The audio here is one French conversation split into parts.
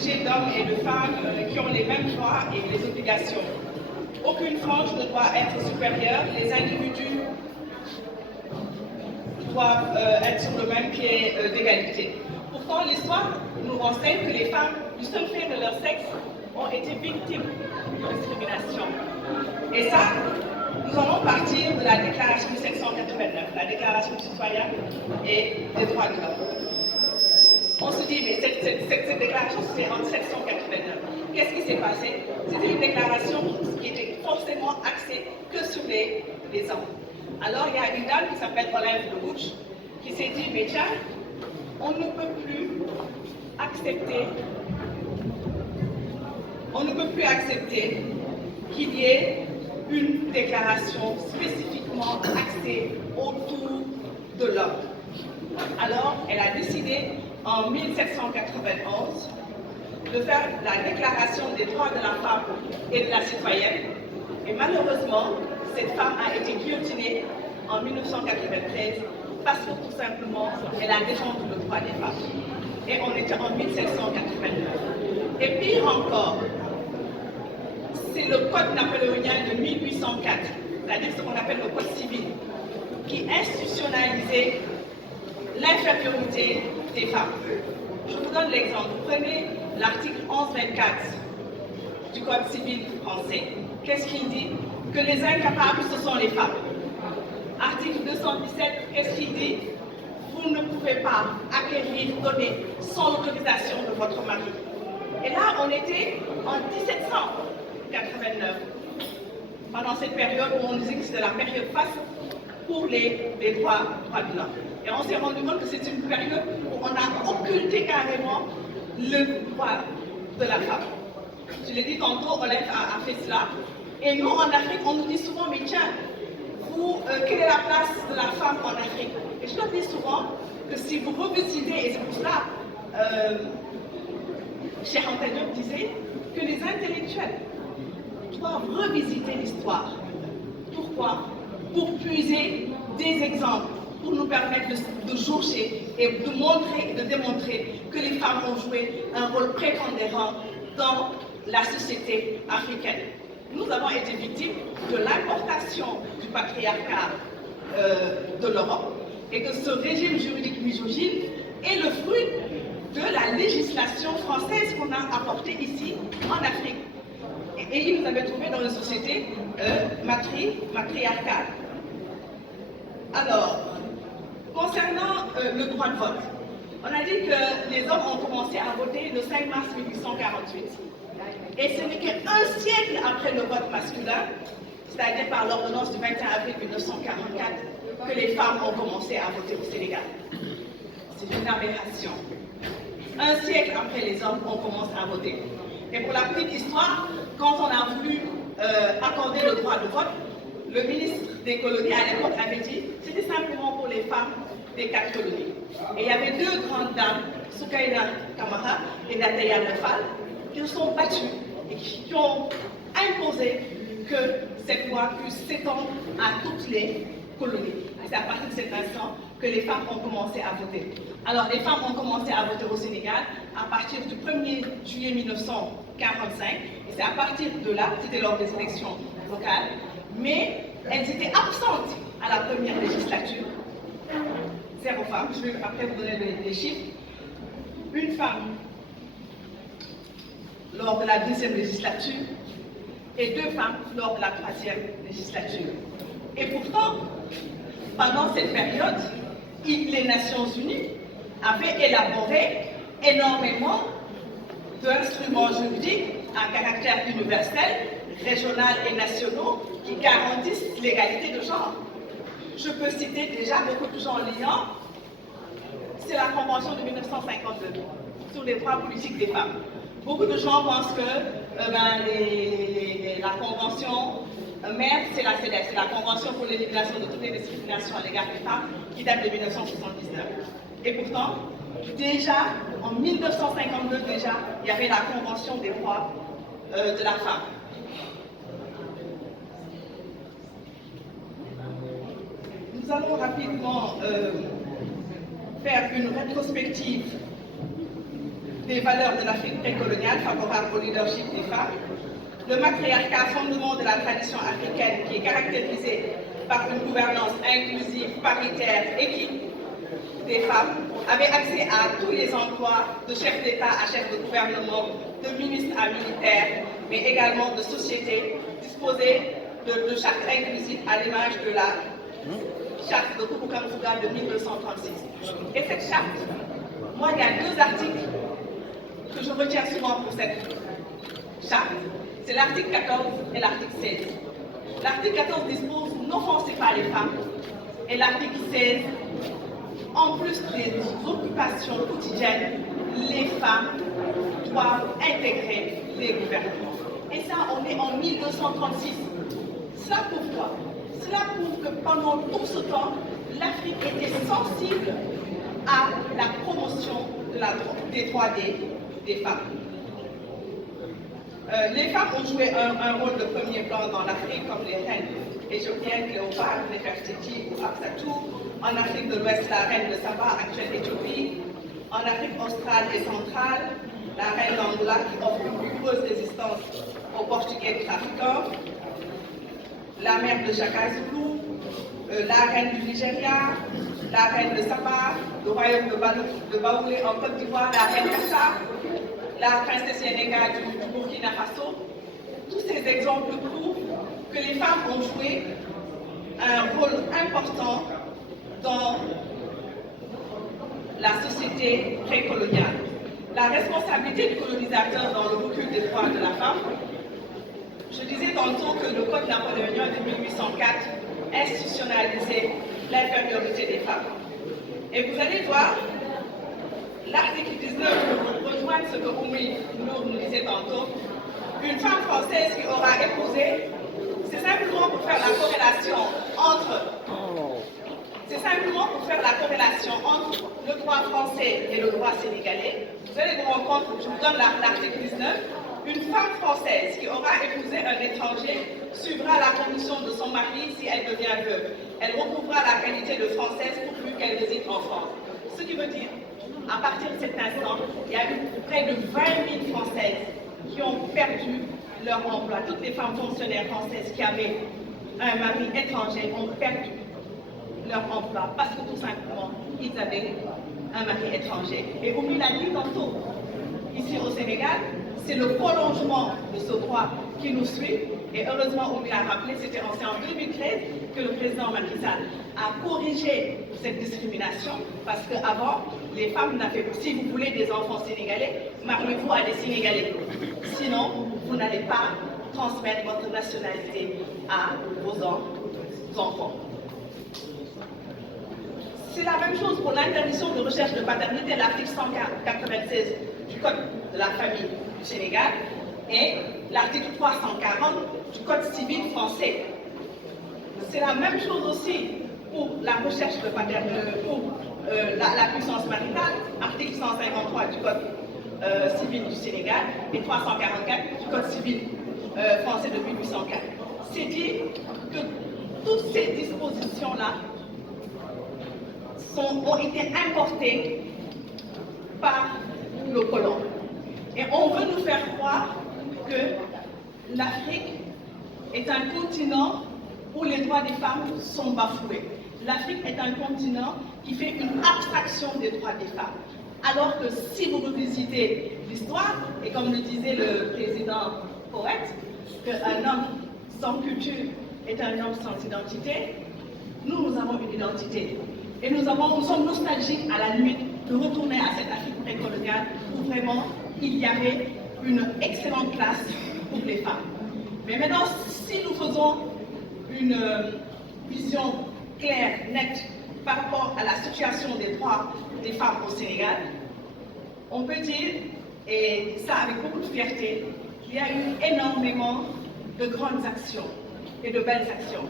sujet d'hommes et de femmes qui ont les mêmes droits et les obligations. Aucune frange ne doit être supérieure, les individus doivent être sur le même pied d'égalité. Pourtant, l'histoire nous renseigne que les femmes, du seul fait de leur sexe, ont été victimes de discrimination. Et ça, nous allons partir de la déclaration de 1789, la déclaration du citoyen et des droits de l'homme. On se dit, mais cette déclaration, c'était en 1789. Qu'est-ce qui s'est passé? C'était une déclaration qui était forcément axée que sur les hommes. Alors, il y a une dame qui s'appelle Olympe de Gouges qui s'est dit, mais tiens, on ne peut plus accepter qu'il y ait une déclaration spécifiquement axée autour de l'homme. Alors, elle a décidé en 1791 de faire la déclaration des droits de la femme et de la citoyenne. Et malheureusement, cette femme a été guillotinée en 1993 parce que tout simplement, elle a défendu le droit des femmes. Et on était en 1789. Et pire encore, c'est le code napoléonien de 1804, c'est-à-dire ce qu'on appelle le code civil, qui institutionnalisait l'infériorité des femmes. Je vous donne l'exemple. Vous prenez l'article 1124 du Code civil français. Qu'est-ce qu'il dit? Que les incapables, ce sont les femmes. Article 217, qu'est-ce qu'il dit? Vous ne pouvez pas acquérir, donner sans l'autorisation de votre mari. Et là, on était en 1789, pendant cette période où on disait que c'était la période face pour les droits de l'homme. Et on s'est rendu compte que c'est une période où on a occulté carrément le droit de la femme. Je l'ai dit tantôt, Olympe a fait cela. Et nous, en Afrique, on nous dit souvent, mais tiens, quelle est la place de la femme en Afrique? Et je leur dis souvent que si vous revisitez, et c'est pour cela, Cheikh Anta Diop disait que les intellectuels doivent revisiter l'histoire. Pourquoi? Pour puiser des exemples, pour nous permettre de jauger et de montrer et de démontrer que les femmes ont joué un rôle prépondérant dans la société africaine. Nous avons été victimes de l'importation du patriarcat de l'Europe et que ce régime juridique misogyne est le fruit de la législation française qu'on a apportée ici en Afrique. Et il nous avait trouvé dans une société matriarcale. Alors, concernant le droit de vote, on a dit que les hommes ont commencé à voter le 5 mars 1848. Et ce n'est qu'un siècle après le vote masculin, c'est-à-dire par l'ordonnance du 21 avril 1944, que les femmes ont commencé à voter au Sénégal. C'est une aberration. Un siècle après, les hommes ont commencé à voter. Et pour la petite histoire, quand on a voulu accorder le droit de vote, le ministre des colonies à l'époque avait dit que c'était simplement pour les femmes des 4 colonies. Et il y avait 2 grandes dames, Soukaina Kamara et Nathalie Fall, qui se sont battues et qui ont imposé que cette loi puisse s'étendre à toutes les colonies. Et c'est à partir de cet instant que les femmes ont commencé à voter. Alors, les femmes ont commencé à voter au Sénégal à partir du 1er juillet 1945. Et c'est à partir de là, c'était lors des élections locales, mais elles étaient absentes à la première législature. 0 femmes. Je vais après vous donner les chiffres. Une femme lors de la 2e législature et 2 femmes lors de la 3e législature. Et pourtant, pendant cette période, les Nations Unies avaient élaboré énormément d'instruments juridiques à caractère universel, régional et nationaux qui garantissent l'égalité de genre. Je peux citer déjà beaucoup de gens liants. C'est la Convention de 1952 sur les droits politiques des femmes. Beaucoup de gens pensent que la Convention mère, c'est la CEDEF, c'est la Convention pour l'élimination de toutes les discriminations à l'égard des femmes qui date de 1979. Et pourtant, déjà, en 1952, déjà, il y avait la Convention des droits de la femme. Nous allons rapidement faire une rétrospective des valeurs de l'Afrique précoloniale favorables au leadership des femmes, le matriarcat, fondement de la tradition africaine qui est caractérisé par une gouvernance inclusive, paritaire, équipe des femmes, avait accès à tous les emplois de chef d'État à chef de gouvernement, de ministre à militaire, mais également de société, disposait de chartes inclusives à l'image de la charte de Kukukamfuga de 1936. Et cette charte, moi, il y a deux articles que je retiens souvent pour cette charte. C'est l'article 14 et l'article 16. L'article 14 dispose n'offensez pas les femmes. Et l'article 16, en plus des occupations quotidiennes, les femmes doivent intégrer les gouvernements. Et ça, on est en 1236. Cela prouve quoi? Cela prouve que pendant tout ce temps, l'Afrique était sensible à la promotion des droits des femmes. Les femmes ont joué un rôle de premier plan dans l'Afrique, comme les reines éthiopiennes, Cléopâtre, Nefertiti ou Aksatou. En Afrique de l'Ouest, la reine de Saba, actuelle Éthiopie. En Afrique australe et centrale, la reine d'Angola qui offre une vigoureuse résistance aux Portugais trafiquants. La mère de Shaka Zulu, la reine du Nigeria, la reine de Saba, le royaume de Baoulé en Côte d'Ivoire, la reine Kassa, la princesse Yenega du Burkina Faso. Tous ces exemples prouvent que les femmes ont joué un rôle important dans la société précoloniale. La responsabilité du colonisateur dans le recul des droits de la femme. Je disais tantôt que le Code napoléonien de 1804 institutionnalisait l'infériorité des femmes. Et vous allez voir, l'article 19 rejoint ce que Oumi nous disait tantôt. Une femme française qui aura épousé, c'est simplement pour faire la corrélation entre le droit français et le droit sénégalais. Vous allez vous rendre compte, je vous donne l'article 19, une femme française qui aura épousé un étranger suivra la condition de son mari si elle devient veuve. Elle recouvrera la qualité de française pourvu qu'elle réside en France. Ce qui veut dire, à partir de cet instant, il y a eu près de 20 000 Françaises qui ont perdu leur emploi. Toutes les femmes fonctionnaires françaises qui avaient un mari étranger ont perdu leur emploi parce que tout simplement, ils avaient un mari étranger. Et Oumi l'a dit tantôt, ici au Sénégal, c'est le prolongement de ce droit qui nous suit. Et heureusement, Oumi l'a rappelé, c'était en 2013 que le président Macky Sall a corrigé cette discrimination parce qu'avant, les femmes n'avaient pas. Si vous voulez des enfants sénégalais, mariez-vous à des Sénégalais. Sinon, vous n'allez pas transmettre votre nationalité à vos enfants. C'est la même chose pour l'interdiction de recherche de paternité, l'article 196 du Code de la famille du Sénégal et l'article 340 du Code civil français. C'est la même chose aussi pour la recherche de paternité, pour la puissance maritale, article 153 du Code civil du Sénégal et 344 du Code civil français de 1804. C'est dit que toutes ces dispositions-là ont été importées par le colon. Et on veut nous faire croire que l'Afrique est un continent où les droits des femmes sont bafoués. L'Afrique est un continent qui fait une abstraction des droits des femmes. Alors que si vous revisitez l'histoire, et comme le disait le président Poète, qu'un homme sans culture est un homme sans identité, nous avons une identité. Et nous sommes nostalgiques à la limite de retourner à cette Afrique précoloniale où vraiment il y avait une excellente place pour les femmes. Mais maintenant, si nous faisons une vision claire, nette, par rapport à la situation des droits des femmes au Sénégal, on peut dire, et ça avec beaucoup de fierté, qu'il y a eu énormément de grandes actions et de belles actions.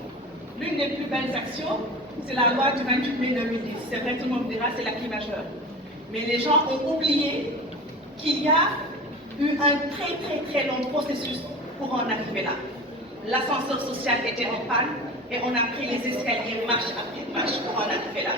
L'une des plus belles actions, c'est la loi du 28 mai 2010. C'est vrai, tout le monde dira, c'est l'acquis majeur. Mais les gens ont oublié qu'il y a eu un très long processus pour en arriver là. L'ascenseur social était en panne et on a pris les escaliers marche après marche pour en arriver là.